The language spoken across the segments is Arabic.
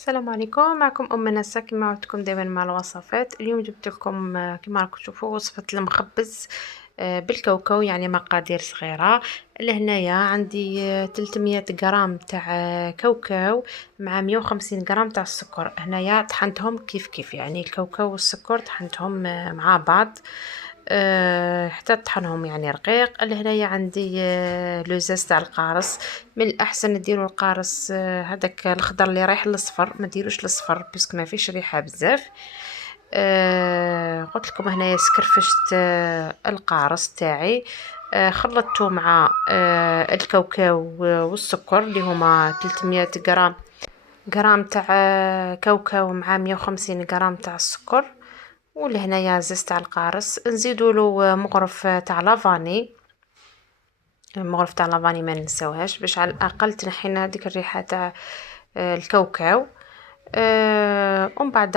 السلام عليكم، معكم ام نسا كما عودتكم دائما مع الوصفات. اليوم جبت لكم كما راكم تشوفوا وصفه المخبز بالكاوكاو، يعني مقادير صغيره. لهنايا عندي 300 غرام تاع كاوكاو مع 150 غرام تاع السكر. هنايا طحنتهم كيف يعني الكاوكاو والسكر طحنتهم مع بعض حتى طحنهم يعني رقيق. لهنايا عندي لوزاز تاع القارص. من الاحسن ديروا القارص هذاك الاخضر اللي رايح للصفر، ما ديروش الاصفر باسكو ما فيش ريحه بزاف. قلت لكم هنايا سكرفشت القارص تاعي. خلطته مع الكاوكاو والسكر اللي هما 300 غرام تاع كاوكاو مع 150 غرام تاع السكر. ولهنايا زيت تاع القارص، نزيدوا له مغرف تاع لافاني. المغرف تاع لافاني ما ننساوهاش باش على الاقل تنحينا هذيك الريحه تاع الكاوكاو. ومن بعد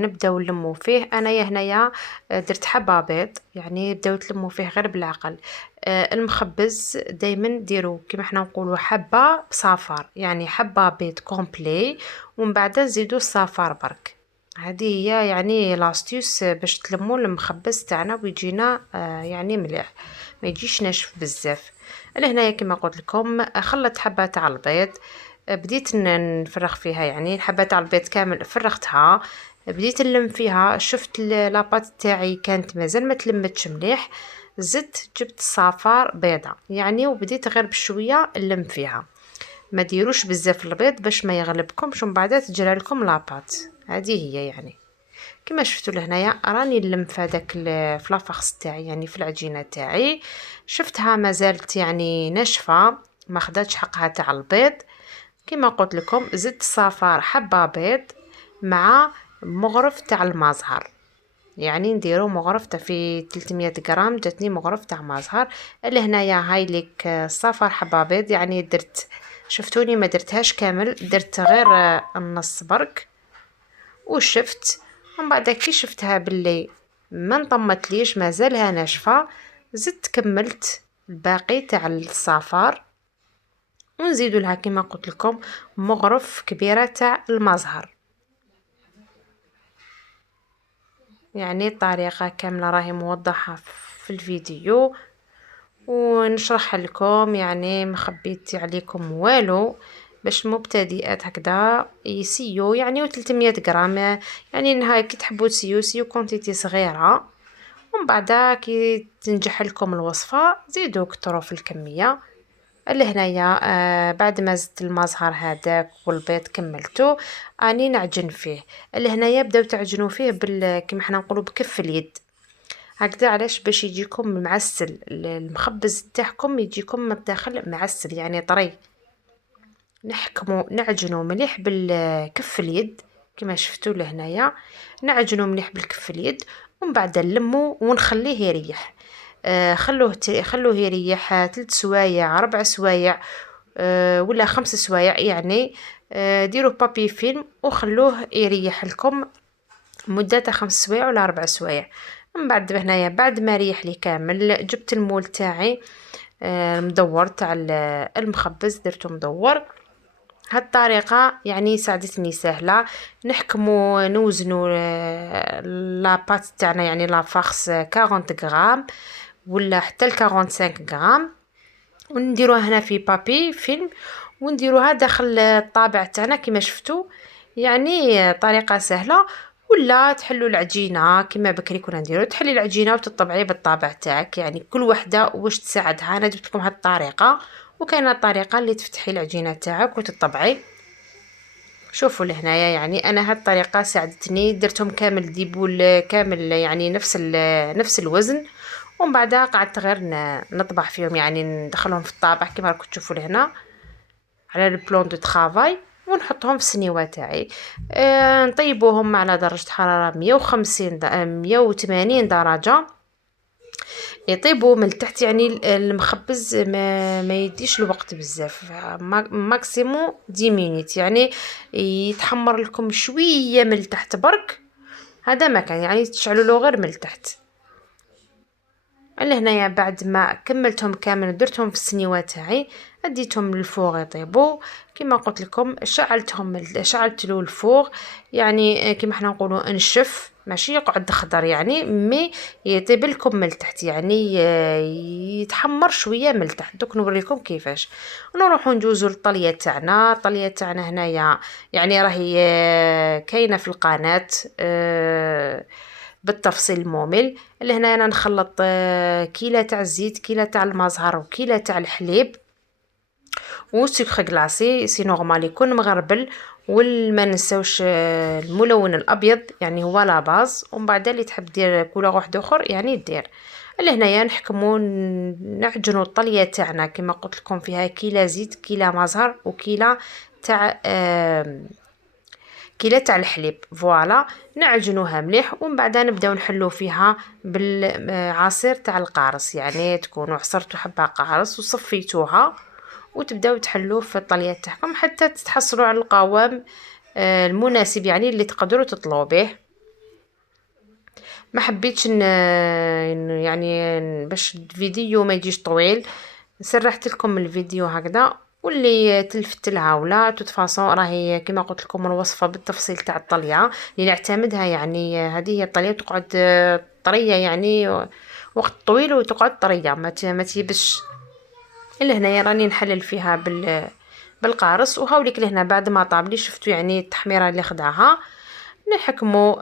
نبداو نلمو فيه. انايا هنايا درت حبه بيض، يعني بداو تلمو فيه غير بالعقل. المخبز دائما ديروا كما حنا نقولوا حبه بصفار، يعني حبه بيض كومبلي ومن بعد نزيدوا الصفار برك. هذه هي يعني لاستيوس باش تلمو المخبز تاعنا ويجينا يعني مليح، ما يجيش ناشف بزاف. لهنايا كما قلت لكم خلط حبه تاع البيض. بديت نفرغ فيها، يعني الحبه تاع البيض كامل فرغتها. بديت نلم فيها، شفت لاباط تاعي كانت مازال ما تلمتش مليح، زدت جبت الصفار بيضه يعني، وبديت غير بشويه نلم فيها. ما ديروش بزاف البيض باش ما يغلبكمش ومن بعد تجرى لكم لاباط. هذه هي يعني كما شفتوا لهنايا راني نلم في هذاك في لافاخس تاعي، يعني في العجينه تاعي. شفتها ما زالت يعني ناشفه، ما خداتش حقها تاع البيض. كما قلت لكم زدت صفار حبه بيض مع مغرف تاع المزهر، يعني نديرو مغرف تاع في 300 غرام جاتني مغرف تاع مزهر. اللي هنايا هاي ليك صفار حبه بيض، يعني درت، شفتوني ما درتهاش كامل، درت غير النص برك وشفت. ومن بعد كي شفتها باللي ما انطمتليش مازالها ناشفه، زدت كملت الباقي تاع الصفار ونزيدو لها كما قلت لكم مغرف كبيره تاع المزهر. يعني الطريقه كامله راهي موضحه في الفيديو ونشرح لكم، يعني ما خبيت عليكم والو باش المبتدئات هكذا يسيو يعني. و300 غرام يعني نهاية كي تحبوا تسيو كونتيتي صغيره. ومن بعد كي تنجح لكم الوصفه زيدوا كتروا في الكميه. لهنايا بعد ما زدت المزهر هذاك والبيض كملته اني نعجن فيه. لهنايا بداو تعجنوا فيه كما حنا نقولوا بكف اليد هكذا. علاش؟ باش يجيكم معسل، المخبز تاعكم يجيكم من الداخل معسل يعني طري. نحكموا نعجنوا مليح بالكف اليد كما شفتوا لهنايا، نعجنوا مليح بالكف اليد ومن بعد نلموا ونخليه يريح. خلوه يريح 3 سوايع 4 سوايع ولا 5 سوايع يعني. ديروا بابي فيلم وخلوه يريح لكم مدة 5 سوايع ولا 4 سوايع. من بعد هنايا بعد ما ريح لي كامل جبت المول تاعي مدور تاع المخبز، درته مدور. هاد الطريقه يعني ساعدتني سهله. نحكموا نوزنوا لاباط تاعنا يعني لا فارس 40 غرام ولا حتى ل 45 غرام، ونديروها هنا في بابي فيلم ونديروها داخل الطابع تاعنا كما شفتوا. يعني طريقه سهله. ولا تحلوا العجينه كما بكري كنا نديرو، تحلي العجينه وتطبعي بالطابع تاعك، يعني كل وحده واش تساعدها. انا جبت لكم هاد الطريقه وكاينه الطريقه اللي تفتحي العجينه تاعك وتطبعي. شوفوا لهنايا يعني انا هاد الطريقه ساعدتني، درتهم كامل ديبول كامل يعني نفس الوزن. ومن بعد قعدت غير نطبع فيهم، يعني ندخلهم في الطابع كما راكم تشوفوا لهنا على البلون دو طرافاي ونحطهم في السنيوه تاعي. نطيبوهم على درجه حراره 150 180 درجه يطيبوا من التحت، يعني المخبز ما يديش الوقت بزاف، ماكسيموم 10 مينيت يعني. يتحمر لكم شويه من التحت برك، هذا ما كان يعني تشعلوا له غير من التحت. لهنايا بعد ما كملتهم كامل ودرتهم في السنيوه تاعي، اديتهم للفوغ يطيبوا. كما قلت لكم شعلت له الفوغ، يعني كما حنا نقولوا انشف، ماشي يقعد خضر يعني، مي يطيب لكم من التحت، يعني يتحمر شويه من التحت. دوك نوريكم كيفاش. نروحوا ندوزو للطليه تاعنا. الطليه تاعنا هنايا يعني راهي كاينه في القناه بالتفصيل الممل. لهنا انا نخلط كيله تاع الزيت، كيله تاع المزهر، وكيله تاع الحليب، وسكر كلاصي سي نورمال يكون مغربل، والما نساوش الملون الابيض يعني هو لا باز. ومن بعد اللي تحب دير كولور واحد اخر يعني دير. لهنايا نحكموا نعجنوا الطليه تاعنا كما قلت لكم، فيها كيله زيت، كيله مزهر، وكيله تاع كيله تاع الحليب. فوالا نعجنوها مليح، ومن بعد نبداو نحلو فيها بالعصير تاع القارص، يعني تكونوا عصرتوا حبه قارص وصفيتوها، وتبداو تحلوه في الطليه تاعكم حتى تتحصلوا على القوام المناسب يعني اللي تقدروا تطلعوا به. ما حبيتش يعني باش الفيديو ما يجيش طويل، سرحت لكم الفيديو هكذا. واللي تلفت لها ولا تتفاصون راهي كما قلت لكم الوصفه بالتفصيل تاع الطليه اللي نعتمدها، يعني هذه هي الطليه تقعد طريه يعني وقت طويل، وتقعد طريه ما تيبش. اللي هنايا راني نحلل فيها بالقارص. وهاوليك لهنا بعد ما طاب لي شفتوا يعني التحميره اللي خدعها. نحكموا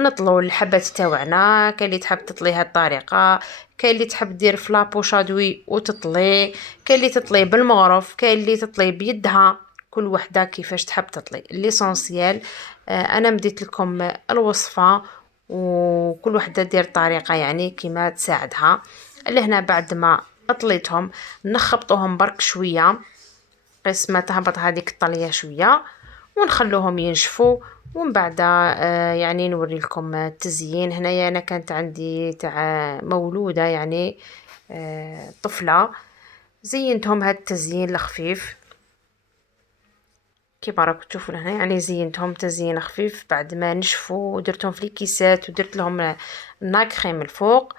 نطلوا الحبات تاوعنا. كاين اللي تحب تطليها الطريقه، كاين اللي تحب دير في لابوشادوي وتطلي، كاين اللي تطلي بالمغرف، كاين اللي تطلي بيدها. كل وحده كيفاش تحب تطلي. ليسونسيال انا مديت لكم الوصفه، وكل وحده دير طريقه يعني كيما تساعدها. لهنا بعد ما اطليتهم نخبطوهم برك شويه قسمه ما تهبط هذيك الطليه شويه، ونخلوهم ينشفوا. ومن بعد يعني نوري لكم التزيين. هنايا انا كانت عندي تاع مولوده يعني طفله، زينتهم هاد التزيين الخفيف كيما راكم تشوفوا هنا، يعني زينتهم تزيين خفيف بعد ما نشفوا، ودرتهم في الكيسات ودرت لهم الناكريم الفوق.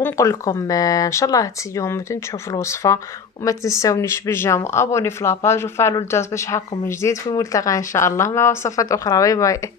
ونقول لكم ان شاء الله تسيوهم وتنجحوا في الوصفه. وما تنسونيش بالجيم وابوني في لاباج وفعلوا الجرس باش يحقكم من جديد في ملتقى ان شاء الله مع وصفات اخرى. باي باي.